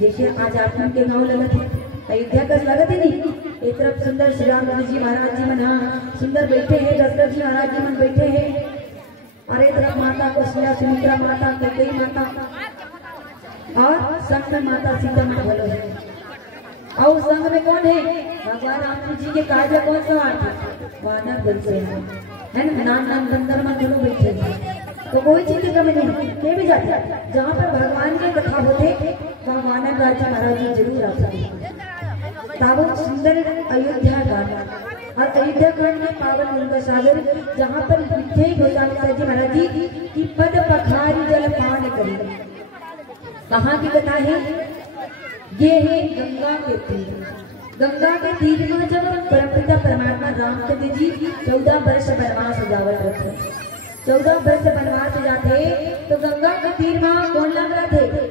जैसे आज आप के गाँव लगत है अयोध्या का स्वागत है नहीं। एक तरफ सुंदर श्री राम जी महाराज जी मन हाँ सुंदर बैठे हैं, दशरथ जी महाराज जी मन बैठे हैं, और एक तरफ माता कौशल्या, सुमित्रा माता, कैकेयी माता और संग में माता सीता माँ बोलो है। और संग में कौन है? भगवान राम जी के कार्य कौन सा वानर दल से है ना, नान नान बंदर मन दोनों बैठे हैं। तो कोई चीज की कमी नहीं के भी जाते जहाँ पर भगवान की कथा होते वहाँ वानर राजा महाराज जी जरूर आते। ताबो सुंदर अयोध्या गान और अयोध्या कांड के पावन गंगा सागर जहाँ पर विद्या गोस्वामी जी महाराज जी की पद पखारी जल पान करी। कहाँ की कथा है? ये है गंगा के तीर। गंगा के तीर में जब परमपिता परमात्मा रामचंद्र जी 14 वर्ष वनवास जावत रहे, 14 वर्ष वनवास जाते तो गंगा के तीर में कौन लग रहे थे?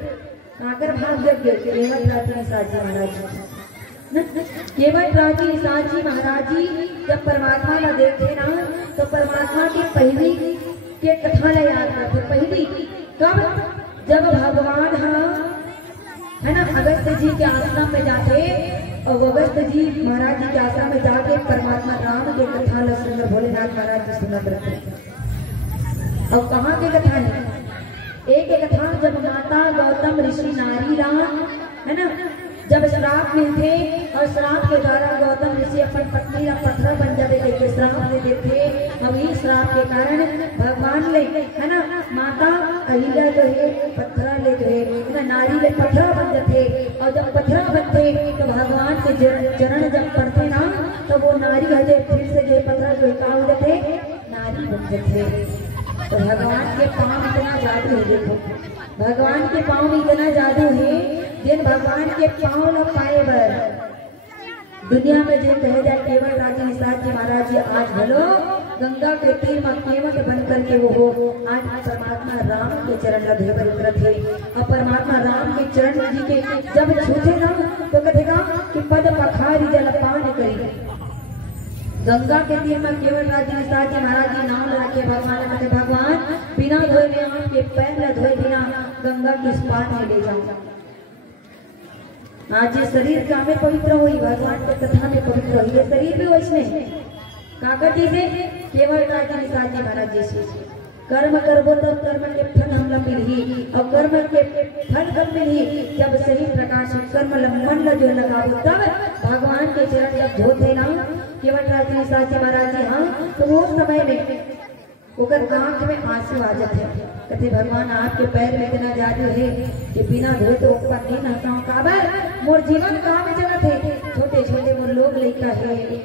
काकर भाग जग गए केवट राजी निषाद जी महाराज जी। केवट राजी निषाद जी महाराज जी जब परमात्मा को देखते ना तो परमात्मा की पहली के कथा ले याद करते। पहली कब? जब भगवान है ना अगस्त जी के आश्रम में जाते और अगस्त जी महाराज जी के आश्रम में जाके परमात्मा राम के कथा सुंदर भोलेनाथ महाराज जी सुनत रहते। और कहाँ की कथा है? एक कथा जब माता गौतम ऋषि नारी राम है ना जब श्राप मिलते और श्राप के द्वारा गौतम ऋषि अपनी पत्नी का पत्थर बन जाते थे, श्राप दे देते। अब इस श्राप के कारण भगवान ले है ना माता अहिल्या जो है पत्थर ले जो है नारी ले पत्थर बन जाते। और जब पत्थर बनते तो भगवान के चरण जब पड़ते ना तो वो नारी हजे फिर से जो पत्थर जो का हो जाते नारी बन जाते। तो भगवान के पाँव इतना जादू है। देखो भगवान के पाँव में इतना जादू है जिन भगवान के पाँव न पाए बर दुनिया में जो कहे जाए केवट राजी निषाद जी महाराज जी आज भलो गंगा के तीर में केवट बन करके वो हो आज परमात्मा राम के चरण का भेवर उतरत है। और परमात्मा राम के चरण जी के जब छूते ना तो कहेगा कि पद पखारी जल पान करी। गंगा के तीर में केवट राजी निषाद जी महाराज जी नाम लगा के भगवान कहते भगवान बिना धोए में आपके पैर न धोए बिना गंगा के इस पार में ले जाऊं। आज ये शरीर का में पवित्र हुई भगवान के कथा में पवित्र हुई। ये शरीर भी वैसने काकर जी से केवट राजी निषाद जी महाराज जी से कर्म करबो तब कर्म के फल हम मिलही और कर्म के फल कब मिलही जब सही प्रकार से कर्म मन जो लगाबो तब भगवान के चरण जब धोते ना केवट राजी निषाद जी महाराज जी। हाँ तो वो समय में ओकर आंख में आंसू आ जाते कहते भगवान आपके पैर में इतना जादू है कि बिना धोए तो ऊपर नहीं नहाता काबर मोर जीवन कहाँ में चला थे। छोटे छोटे मोर लोग लेकर है,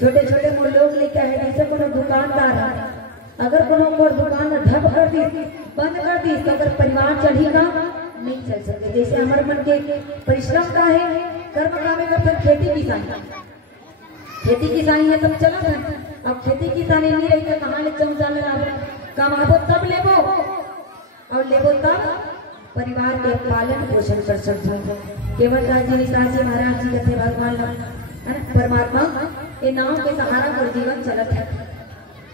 छोटे छोटे मोर लोग लेकर है। जैसे कोनो दुकानदार है अगर कोनो मोर दुकान ढक कर दी बंद कर दी तो अगर परिवार चढ़ेगा नहीं चल सकते। जैसे हमारे मन के परिश्रम का है कर्म का में फिर खेती किसानी, खेती किसानी है तब चला था। अब खेती किसानी नहीं रही तो कहाँ ले चमचाल कमाबो तब लेबो और लेबो तब परिवार के पालन पोषण कर सकते। केवट राजी निषाद जी महाराज जी कहते भगवान परमात्मा ये नाम के सहारा पर जीवन चलत है,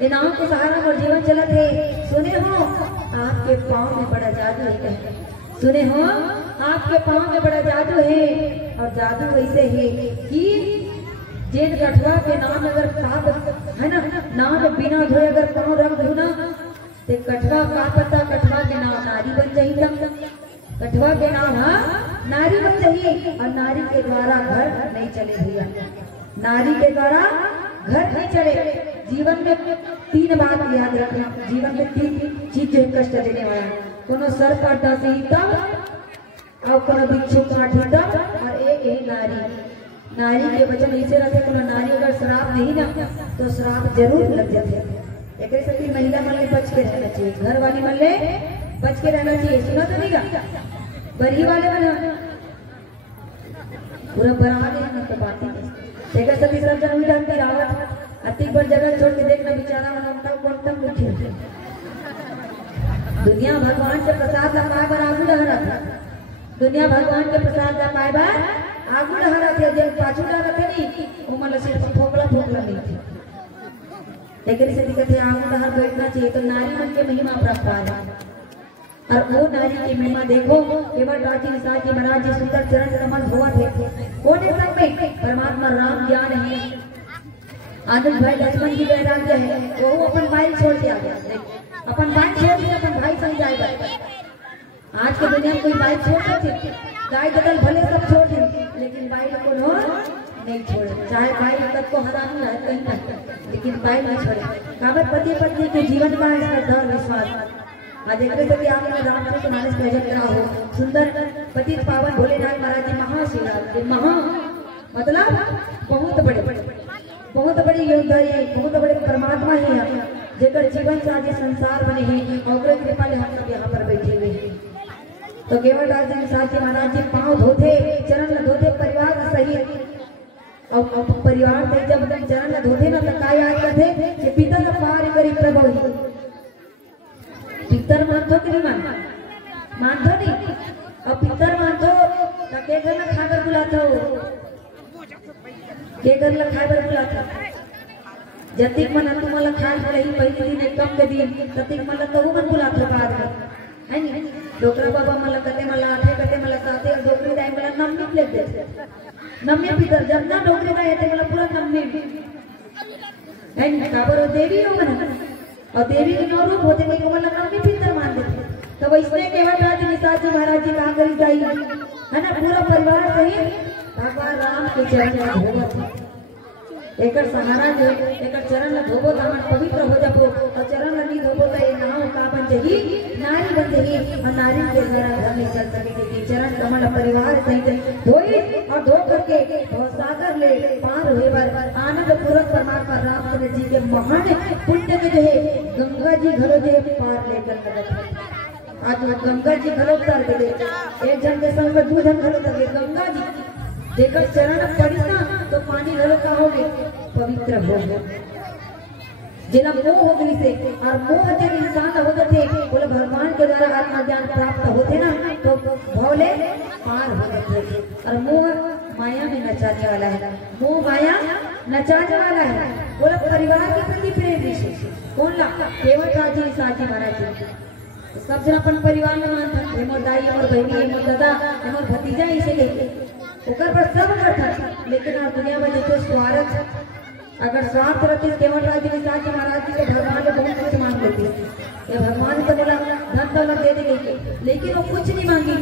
ये नाम के सहारा पर जीवन चलत है। सुने हो आपके पाँव में बड़ा जादू है, सुने हो आपके पाँव में बड़ा जादू है। और जादू ऐसे है कि जिन कठवा के नाम अगर पाप है ना नाम बिना धोए अगर पाँव रख दू ना तो कठवा का पता कठवा के नाम नारी बन जाही। तब कठवा के नाम हाँ नारी बन जाही। और नारी के द्वारा घर नहीं चले भैया, नारी के द्वारा घर नहीं चले। जीवन में 3 बात याद रखना, जीवन में 3 चीज जो कष्ट देने वाला कोनो सर पर दसी तब और कोनो भिक्षु काठी तब और एक है नारी। नारी के वचन ऐसे रहते कोनो नारी अगर श्राप नहीं ना तो श्राप जरूर लग जाते। एक महिला मन ले बच के रहना चाहिए, घर वाली मन ले बच के रहना चाहिए। सुना तो नहीं का बरी वाले मन पूरा बना देना तो बात ही एक सती सब जन हुई ढंग की रावत अति बड़ जगह छोड़ के देखना बेचारा मन कौन लिखे दुनिया भगवान के प्रसाद ला पाए बार आगू डहरा था। दुनिया भगवान के प्रसाद ला पाए बार आगू डहरा थे। जब पाछू डहरा थे नहीं वो मन सिर्फ फोकला नहीं थे। लेकिन से दिक्कत है आगू डहर बैठना चाहिए। तो नारी मन के महिमा प्राप्त है और वो नारी की महिमा देखो। केवट राजी निषाद जी महाराज जी सुंदर चरण कमल हुआ थे कोने सब में परमात्मा राम ज्ञान है। आनंद भाई लक्ष्मण जी वैराग्य है वो अपन भाई छोड़ के आ गया, अपन भाई छोड़ के अपन भाई संग जाए। आज के दुनिया में कोई भाई छोड़ सकते गाय बदल भले सब छोड़ दे लेकिन भाई को नहीं छोड़े, चाहे भाई तक को हराम रहे कहीं ना, लेकिन भाई नहीं छोड़े। कावत पति पत्नी के जीवन का इसका दृढ़ विश्वास। आज देखते थे कि आपने रामचरित मानस भजन करा हो, सुंदर पतित पावन भोलेनाथ महाराज जी महाशिवरात्रि महा मतलब बहुत बड़े योद्धा है, बहुत बड़े परमात्मा है, जेकर जीवन से आज संसार बने हैं और कृपा ले हम सब यहाँ पर बैठे हुए हैं। तो केवल राज जी महाराज जी पाँव धोते, चरण धोते परिवार सहित, और परिवार से जब चरण धोते ना तो काय याद करते कि पितर पार करी प्रभु, पितर मानतो कि नहीं मानतो नहीं, और पितर मानतो तो के घर में खाकर बुलाता हो, के घर में खाकर बुलाता जतिक मन तुम्हाला खाय रही पहले दिन एकदम के दिन ततिक मन तो मन बुलातो बाद में है नी डोकरा बाबा मला कते मला आठे कते मला साथे और डोकरी दाई मला नम्मी ले दे नम्मी पितर जब ना डोकरी दाई ते मला पूरा नम्मी है नी काबर देवी हो ना और देवी के नौ रूप होते के मला नम्मी पितर मान दे। तो वैसे केवल राज निसाद जी महाराज जी कहां करी जाई है ना, पूरा परिवार सहित भगवान राम के चरण में होगा, एकर सहारा जो एकर चरण में धोबो त मन पवित्र हो जाबो, और चरण में धोबो त ये नाव का बन जही नारी बन जही, और नारी के द्वारा घर में चल सके कि चरण कमल परिवार सहित धोई और धो करके भवसागर ले पार हुए पर आनंद पूर्वक परमात्मा रामचंद्र जी के महान पुण्य के जो है गंगा जी घरो जो पार लेकर लगत। आज गंगा जी घरो उतर के एक जन के संग में दो जन घरो उतर गंगा जी जेकर चरण पड़ी ना तो पानी घरो का हो गए पवित्र हो गए। जिला मोह हो गई से और मोह जब इंसान हो जाते बोले भगवान के द्वारा आत्मा ज्ञान प्राप्त होते ना तो भोले पार हो जाते। और मोह माया में नचाने वाला है, मोह माया नचाने वाला है। बोले परिवार के प्रति प्रेम विशेष कौन ला केवल राजी साजी महाराज जी सब जन अपन परिवार में मानता, हमर दाई हमर बहनी हमर दादा हमर भतीजा इसे लेके ओकर पर सब करता, लेकिन आज दुनिया में देखो स्वार्थ, अगर स्वार्थ रहती केवल राज निसाद जी महाराज जी के भगवान ने बहुत कुछ मांग लेती है, भगवान को बोला धन दौलत दे देंगे, लेकिन वो कुछ नहीं मांगी,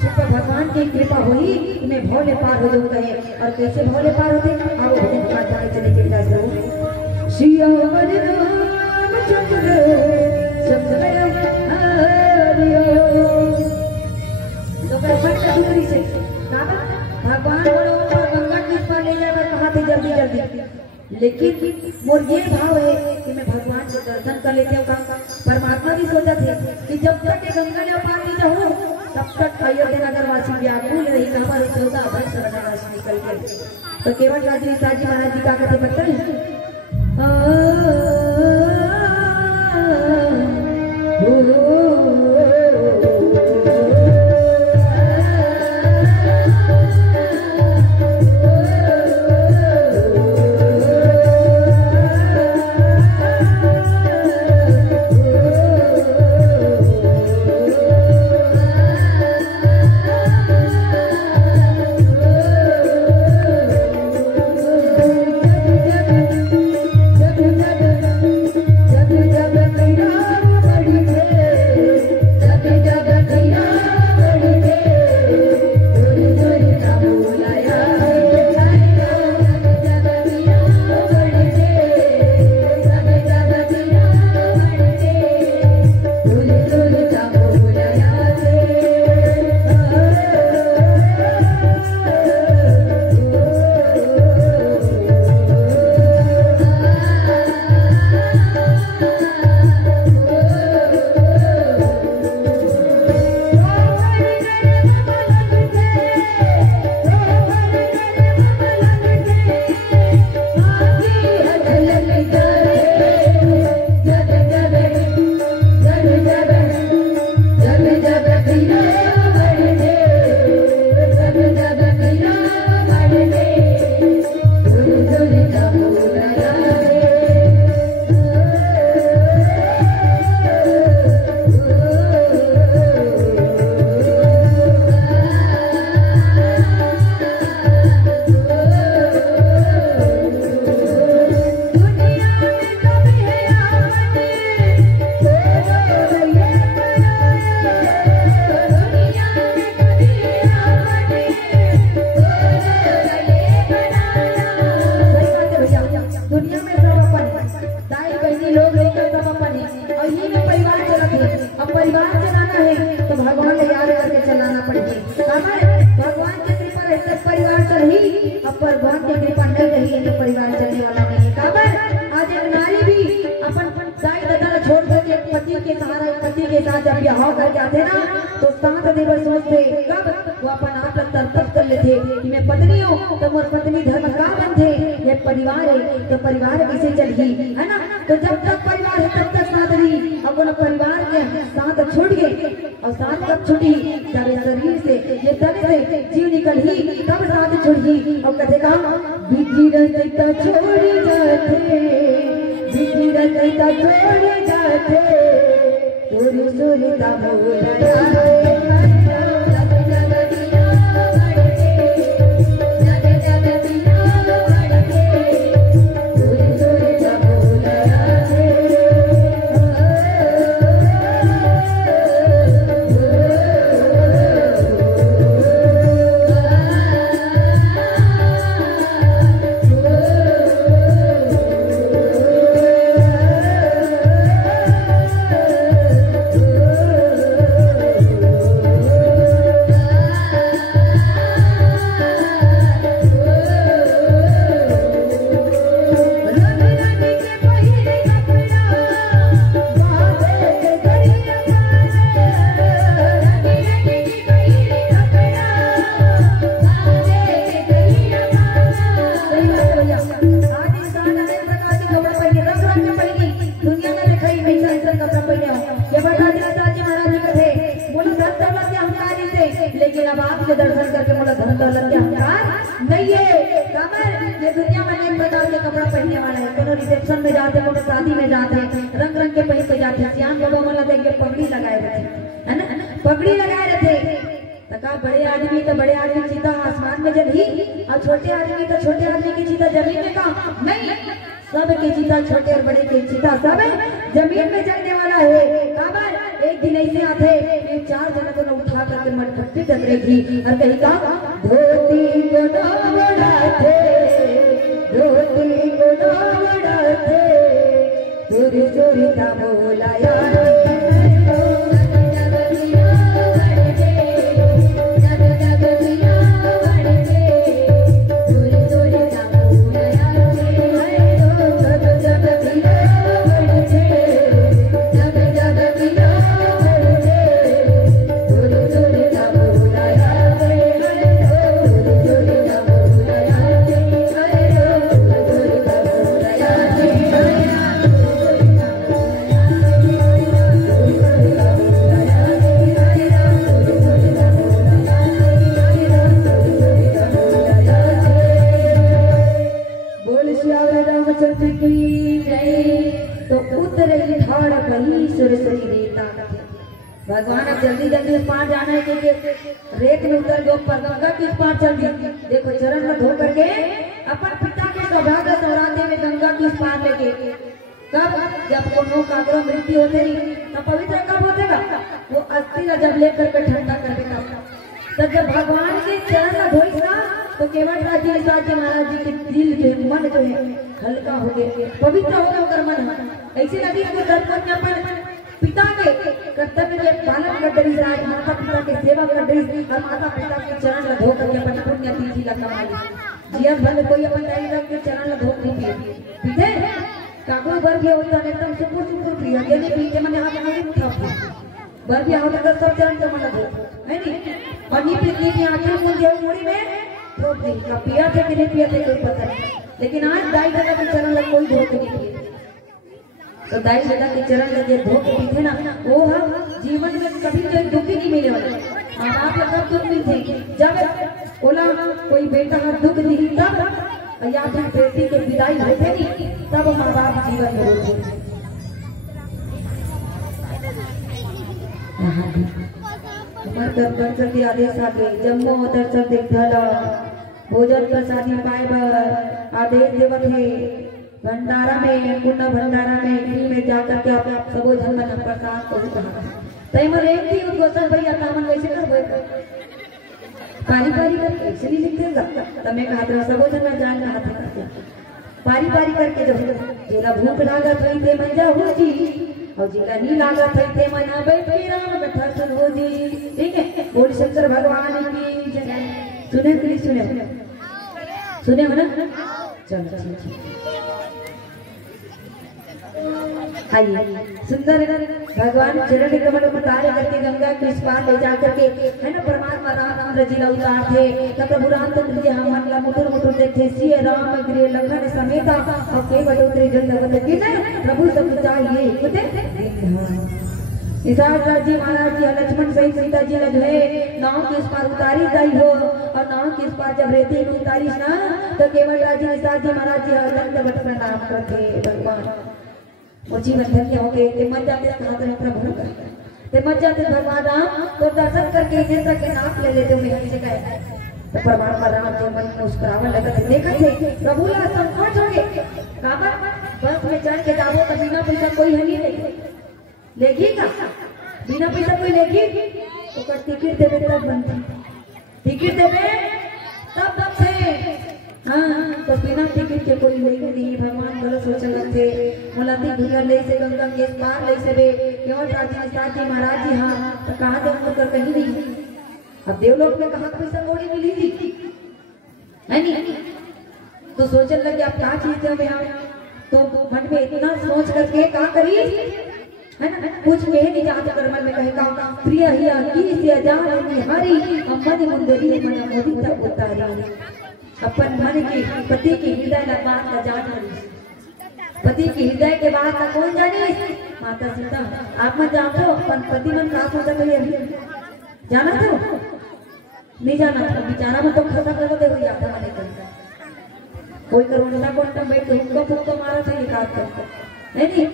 सिर्फ भगवान की कृपा हुई मैं भोले पार हो जाऊंगा है। और कैसे भोले पार होते आओ भजन का जाने चले के विदा करो। श्री भगवान गंगा की पर ले जाकर कहा थे जल्दी जल्दी, लेकिन मोर ये भाव है कि मैं भगवान के दर्शन कर लेते हूँ। परमात्मा भी सोचा थे कि जब तक ये गंगा ने पार नहीं जाऊँ तब तक अयोध्या नगर वासी व्याकुल रही, हमारे 14 वर्ष वनवास निकल गए। तो केवल राज निसाद जी महाराज जी का कहते बताए जब काबर भगवान की कृपा रही तो परिवार चली, अब भगवान की कृपा नहीं रही है तो परिवार चलने वाला नहीं है। काबर आज एक नारी भी अपन दाई दादा छोड़ करके पति के सहारा पति के साथ जब ब्याह करके आते ना तो 7 दिवस सोचते कब वो अपन आप तर्पण कर लेते कि मैं पत्नी हूँ तो मोर पत्नी धर्म का बनते, ये परिवार है तो परिवार कैसे चलगी है ना। तो जब तक परिवार है तब तक साथ रही, अब परिवार के साथ छूट गए और साथ कब छुटी जब शरीर से ये तन से जीव निकल ही तब साथ छुट गई। और कहते कहा बिजी रहता छोड़ जाते, बिजी रहता छोड़ जाते, तोरी सुरता बोला दर्शन करके मोला धन दौलत के अहंकार नहीं है। काबर ये दुनिया में अनेक प्रकार के कपड़ा पहनने वाला है, कोनो रिसेप्शन में जाते, कोनो शादी में जाते, रंग रंग के पहन के जाते। सियान बाबा मोला देख के पगड़ी लगाए रहते है ना, पगड़ी लगाए रहते। तका बड़े आदमी तो बड़े आदमी सीधा आसमान में जल ही, और छोटे आदमी तो छोटे आदमी की सीधा जमीन में का नहीं, सब के सीधा छोटे और बड़े के सीधा सब जमीन में चलने वाला है। काबर एक दिन ऐसे आते 4 जन को उठा करके मटखट्टी टकरेगी और कहीं का धोती को दौड़ाते, धोती को दौड़ाते, चोरी चोरी का बोला यार भगवान अब जल्दी जल्दी उस पार जाना है क्योंकि रेत में उतर गए पर गंगा की उस पार चल दी। देखो चरण में धो करके अपन पिता के सौभाग्य सौराते में गंगा की उस पार लेके कब जब कोनो का मृत्यु होते नहीं तो पवित्र कब होतेगा वो अस्थि जब लेकर के ठंडा कर देगा। तब जब भगवान के चरण में धोई ना तो केवट राज जी महाराज जी के दिल जो मन जो है हल्का हो गया, पवित्र हो गया उनका मन। ऐसे लगी अपन पिता के कर्तव्य के पालन कर रही, माता पिता के सेवा कर रही और माता पिता के चरण धो करके अपन पुण्य तिथि लगा जीवन भर कोई अपन के चरण धो नहीं पीते काको भर भी होता एकदम सुपुर सुपुर पिए यानी पीते मैंने हाथ नहीं उठा भर भी आओ तो सब चरण के मन धो है नहीं और नी पीती की आंखें मुंजे मुड़ी में धो नहीं का पिया थे कि नहीं पिया थे कोई पता नहीं, लेकिन आज दाई दादा के चरण लग कोई धो नहीं पिए। तो दाई दादा के चरण लगे धो के पीते ना वो हम जीवन में कभी जो दुखी नहीं मिले वाले। माँ बाप कब दुख मिलते जब बोला कोई बेटा दुख नहीं तब या फिर बेटी के विदाई होते नहीं तब माँ बाप जीवन में रोते। दर्शन के आदेश आगे जम्मू दर्शन देखला भोजन प्रसादी पाए बर आदेश देवत है। भंडारा में पुण्य भंडारा में फ्री में जाकर के आप सबो जन मन प्रसाद को कहा तई मरे एक ही उद्घोषण भैया तामन वैसे कर होए पारी पारी करके इसलिए लिखते हैं तमे कहा था सबो जन जान का हाथ करके पारी पारी करके जो जेला भूख लागत होई ते मन जा हो जी और जिला नी लागत होई ते मन बैठ के राम कथा सुन हो जी। ठीक है, बोल शंकर भगवान की जय। सुने कि नहीं सुने? सुने हो ना? चलो आइए, सुंदर भगवान चरण कमल उतारे करके गंगा के इस पार ले जाकर के है ना परमात्मा राम रजिला उतार थे। तब प्रभु रामचंद्र जी हम मनला मुटुर मुटुर देखे सिय राम गृह लखन समेता और के बटोतरे जगत की न प्रभु सब चाहिए कुते इसार जी महाराज जी लक्ष्मण सहित सीता जी ने जो है नाव के इस पार उतारी गई हो और नाव के इस पार जब रेती में उतारी ना तो केवल राजी इसार जी महाराज जी दंडवत प्रणाम करते भगवान और जीवन धन्य हो गए। ते मत जाते प्रभु का ते मत जाते भगवान राम तो दर्शन करके जैसा के नाम ले लेते हुए हंस गए। तो परमात्मा राम जो मन में मुस्कुरावन लगा देखा थे प्रभु ला संकोच हो गए। बस में चढ़ के जाओ तो बिना पैसा कोई है नहीं लेगी का बिना पैसा कोई लेगी तो टिकट देवे तब बनती टिकट देवे तब से हाँ तो बिना टिकट के कोई लेगी नहीं। भगवान गलत सोचल थे मुलाती भूगर ले से गंगा के पार ले से वे क्यों राजी साथी महाराज जी हाँ तो कहाँ से हम कर कहीं नहीं। अब देवलोक में कहाँ पैसा कौड़ी मिली थी है नहीं तो सोचने लगे आप क्या चीज थे यहाँ तो मन में इतना सोच करके क्या करी है ना कुछ कहे नहीं जाते कर्मल में कहेगा प्रिय हिया की से जान हरी मन मुंदरी मन मोहिता उतारी अपन मन की पति की हृदय ला बात का जान पति की हृदय के बात का कौन जाने माता सीता आप मत जानते हो अपन पति मन का सोचा करिए जाना तो नहीं जाना था बेचारा में तो खसा कर दे हुई आता मैंने कर कोई करोना को टम बैठ के हुक्का मारा था एक आध कर नहीं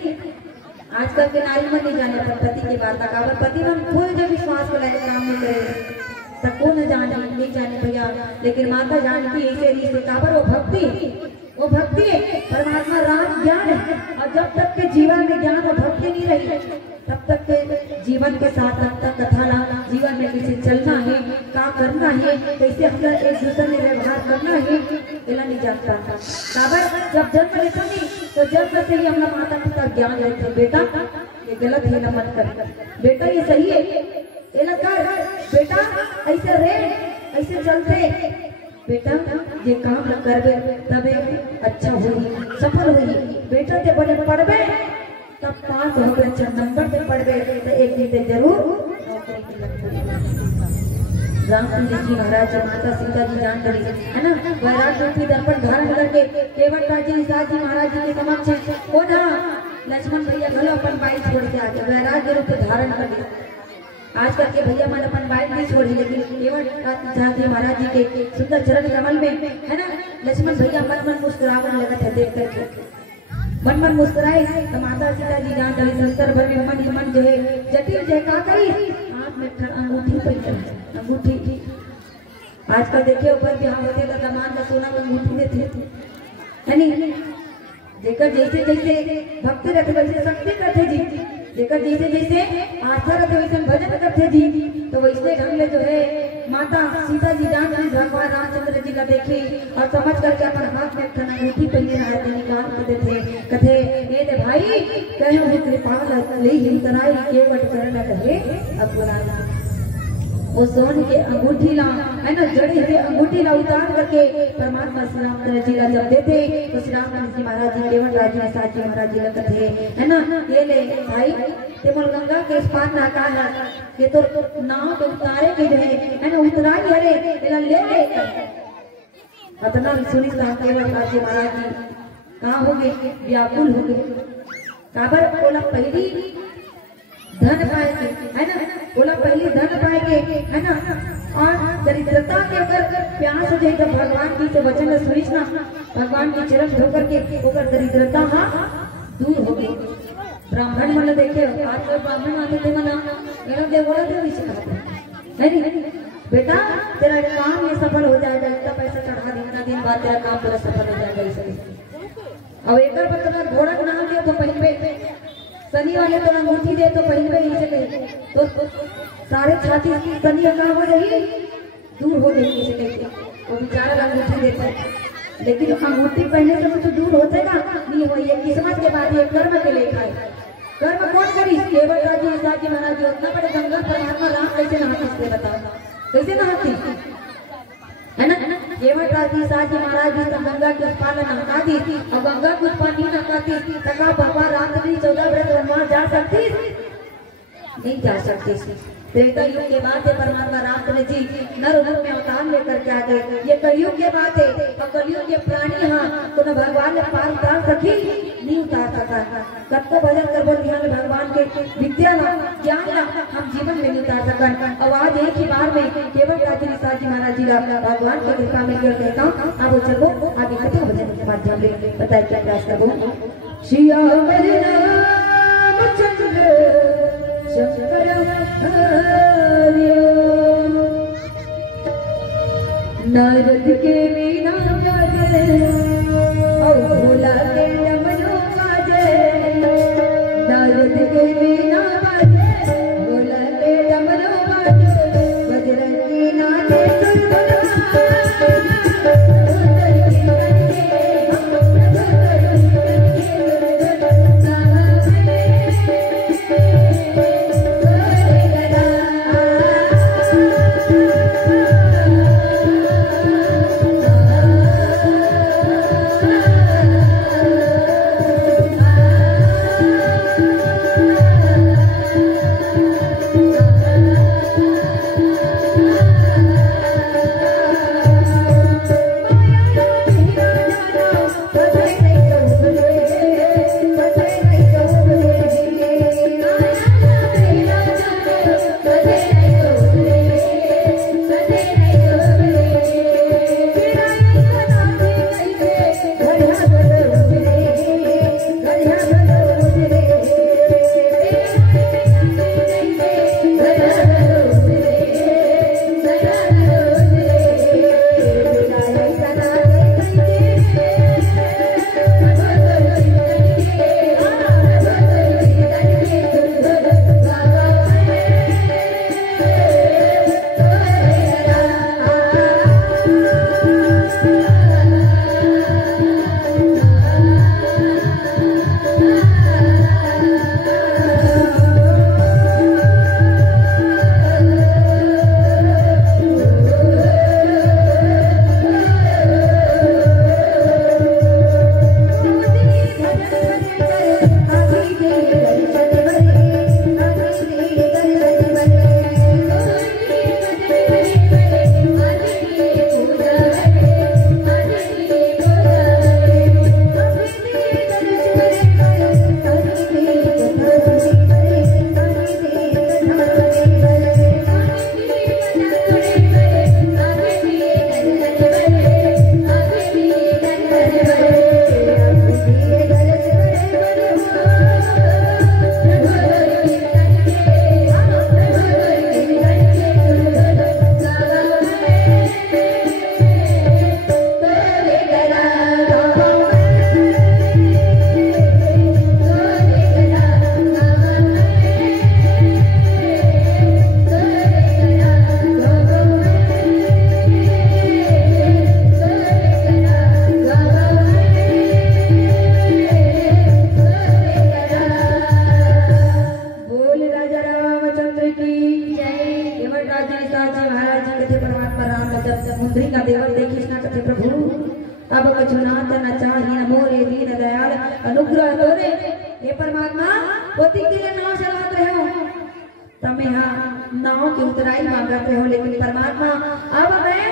आजकल के नारी मन नहीं जाने पर पति की बात का पति मन कोई जो विश्वास को लेकर काम नहीं करे तब को न जाने नहीं जाने भैया लेकिन माता जानती ऐसे रीते काबर वो भक्ति परमात्मा राम ज्ञान है। और जब तक के जीवन में ज्ञान और भक्ति नहीं रही तब तक के जीवन के साथ तब तक कथा ना जीवन में कैसे चलना है क्या करना है कैसे हम एक दूसरे में व्यवहार करना है इला नहीं जानता था। काबर जब जन्म लेता नहीं तो जन्म से ही हमारा माता पिता ज्ञान लेते बेटा ये गलत है ना मत कर बेटा ये सही है ये कर बेटा ऐसे रे ऐसे चलते बेटा ये काम करबे तबे अच्छा होई सफल होई बेटा ते बड़े पढ़बे तब पास हो गए अच्छा नंबर पे पढ़बे तो एक दिन जरूर नौकरी की लगती। रामचंद्र जी महाराज माता सीता जी जान करी है ना वैराग रूपी दर्पण धारण करके केवट राजी जी महाराज जी के समक्ष कौन लक्ष्मण भैया भले अपन बाइक छोड़ के आगे वैराग रूप धारण कर आज करके भैया मन अपन बाइक नहीं छोड़ी लेकिन केवट जी महाराज जी के सुंदर चरण कमल में है ना लक्ष्मण भैया मन मन मुस्कुरावन लगा था देख करके मन मन मुस्कुराए तो माता सीता जी जान करी संस्कार भर में मन जो है जटिल जय का करी हाथ में अंगूठी पहन अंगूठी आजकल देखिए ऊपर बिहार होते तो दामाद का सोना में अंगूठी देते है नहीं देखकर जैसे जैसे भक्ति रखे वैसे शक्ति करते जी देखकर जैसे जैसे आस्था रखे वैसे भजन करते जी तो वैसे ढंग में जो है माता सीता जी जान करी भगवान रामचंद्र जी का देखे और समझ करके अपन हाथ में खाना अंगूठी पहने रहते निकाल करते थे कथे ये दे भाई कहे हुए कृपा ले ही तराई केवट करना कहे अब वो सोन के अंगूठी ला है ना जड़े हुए अंगूठी ला उतार करके परमात्मा श्री राम जी ला जब देते तो श्री राम जी महाराज जी केवल राजी साथ जी महाराज जी लगत है ना ये ले भाई तेमल गंगा के इस पार ना का है ये तो नाव तो उतारे के जो है ना उतराई अरे एला ले अपना सुनी सा केवल राजी महाराज जी कहाँ हो गए व्याकुल हो गए काबर बोला पहली धन पाए के है ना बोला पहली धन पाए के है ना और दरिद्रता के अगर प्यास हो जाए तो भगवान की से वचन सुनिस ना भगवान की चरण धोकर के ओकर दरिद्रता हाँ दूर हो गई। ब्राह्मण मन देखे आजकल ब्राह्मण आते थे मना मेरा दे बोला थे इसे कहा नहीं बेटा तेरा काम ये सफल हो जाएगा इतना पैसा चढ़ा देना दिन बाद तेरा काम पूरा सफल हो जाएगा इसे अब एक बार घोड़ा का नाम दिया तो पहले सनी वाले तो अंगूठी दे तो पहले ही से तो सारे छाती सनी का हो रही दूर हो गई इसे कहते वो बेचारा अंगूठी देता लेकिन अंगूठी पहनने से कुछ दूर होते ना नहीं हो ये किस्मत के बाद ये कर्म के लेखा है कर्म कौन करी केवल राजी महाराज जी उतना बड़े गंगा परमात्मा राम कैसे नहाते नहाते बताओ, कैसे नहाती है ना। केवट राजी साजी महाराज भी तो गंगा के उस पार नहा दी और गंगा के उस पार नहीं नहाती तका भगवान रात्रि 14 व्रत वनवास जा सकती नहीं जा सकती। त्रेता युग के बाद परमात्मा रामचंद्र जी नर रूप में अवतार लेकर के आ गए। ये कलयुग के बाद है और कलयुग के प्राणी हाँ तो न भगवान ने पार उतार सकी नहीं उतार सका। कब को भजन कर बोल ध्यान भगवान के विद्या ला ज्ञान ला हम जीवन में नहीं उतार सका। और आज एक ही बार में केवल राजी साजी महाराज जी भगवान की कृपा में कर देता हूँ। अब चलो आगे कथा भजन के माध्यम में बताए क्या प्रयास करूँ। श्याम चंद्र शंकर नारद के वीणा बाजे और भोला के डमरू बाजे। नारद के वीणा बाजे भोला के डमरू बाजे बजरंगी नाचे मुद्री का देवर देखी कृष्ण कथे प्रभु अब कछुनाथ न चाही मोरे दीन दयाल अनुग्रह तोरे हे परमात्मा पोती के लिए नाव चलात रहे हो तमे हां नाव की उतराई मांगते हो लेकिन परमात्मा अब मैं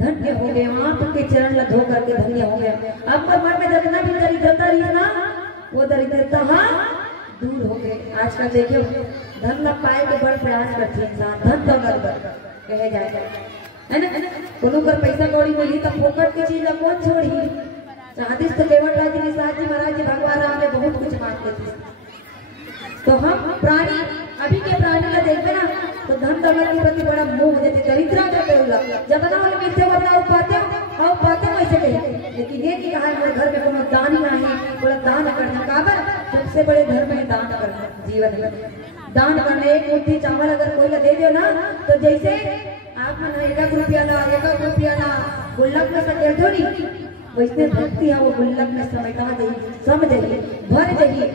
धन्य हो गए आपके चरण ला धो करके धन्य हो गए। अब पर मन में जितना भी दरिद्रता रही ना वो दरिद्रता हाँ दूर हो गए। आजकल देखियो धन न पाए के बड़ प्रयास करते इंसान धन दौलत कहे जाए है ना कोनो कर पैसा कौड़ी मिली तो फोकट की चीज कौन छोड़ी। चाहती तो केवट राजी निषाद जी महाराज जी भगवान राम ने बहुत कुछ मांगते थे। तो हम प्राणी अभी के प्राणी का देखते ना तो धन दौलत के प्रति बड़ा मोह हो जाते दरिद्रा का बोला जब ना वाले मिलते वरना और पाते वैसे कहे लेकिन ये नहीं कहा हमारे घर में कोनो दान ही नहीं बोला दान करना काबर सबसे बड़े धर्म में दान करना जीवन में दान करना। एक मुट्ठी चावल अगर कोई दे दो ना तो जैसे आप मन 1 रुपया ना गुल्लक में सके थोड़ी वैसे भक्ति है वो गुल्लक में समेटा दे सम जाइए भर जाइए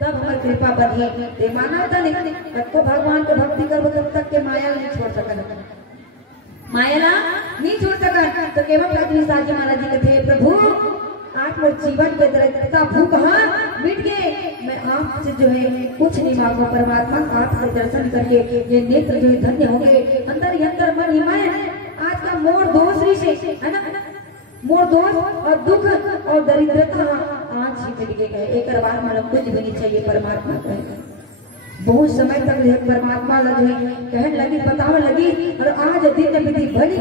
तब हमारी कृपा बढ़ी। मानवता नहीं तब को भगवान को भक्ति करो तब तक के माया नहीं तो केवल राजवी साहब जी महाराज जी कहते हैं प्रभु आप लोग जीवन के दरिद्रता भूख मिट गए, मैं आपसे जो है कुछ नहीं मांगू परमात्मा, आपके दर्शन करके ये नेत्र जो है धन्य हो गए, अंदर ही अंदर मन हिमाय आज का मोर दोष से है ना, मोर दोष और दुख और दरिद्रता आज ही मिट गए। एक बार मालूम कुछ भी नहीं चाहिए परमात्मा का। बहुत समय तक परमात्मा लगे कहने लगी बताने लगी और आज दिन विधि भली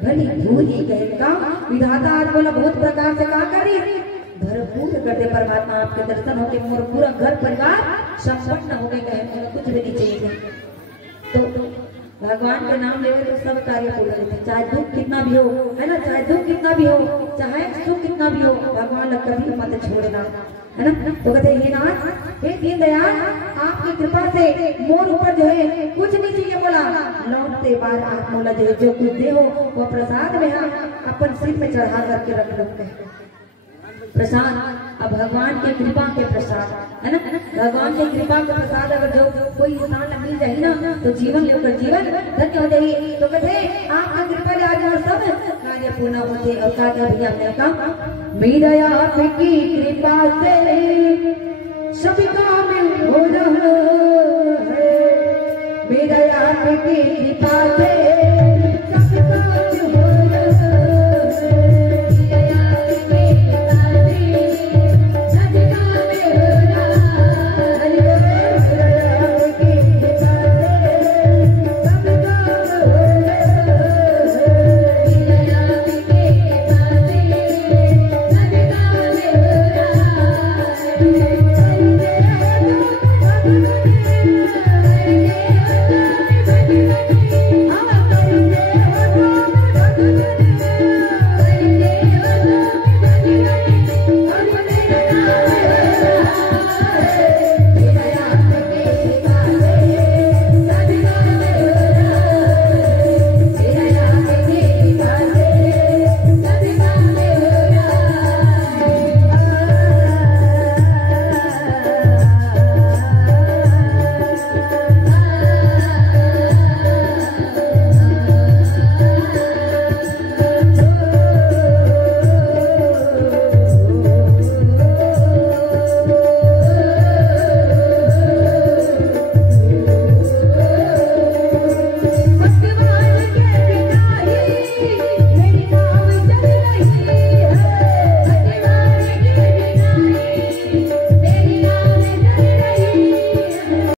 भली भूल ही गए काम विधाता आज बोला बहुत प्रकार से का करी भरपूर कर दे परमात्मा, आपके दर्शन होते मोर पूरा घर परिवार संपन्न हो गए, कहे कुछ भी नहीं चाहिए। तो भगवान के नाम लेकर तो सब कार्य पूरे होते, चाहे दुख कितना भी हो है ना, चाहे दुख कितना भी हो, चाहे सुख कितना भी हो, भगवान लोग कभी मत छोड़ना है ना। तो कहते हे नाथ हे दीनदयाल आपकी कृपा से मोर ऊपर जो है कुछ नहीं चाहिए, बोला लौटते बार आप बोला जो कुछ दे हो वो प्रसाद में अपन सिर में चढ़ा करके रख लो प्रसाद। अब भगवान के कृपा के प्रसाद है ना, भगवान की कृपा के प्रसाद अगर जो कोई इंसान मिल जाए ना तो जीवन लेकर जीवन धन्य हो जाए। तो कहते आपका कृपा ले आज सब कार्य पूर्ण होते और क्या क्या भैया अपने काम मेरा आपकी कृपा से सभी काम हो रहा है, मेरा आपकी कृपा से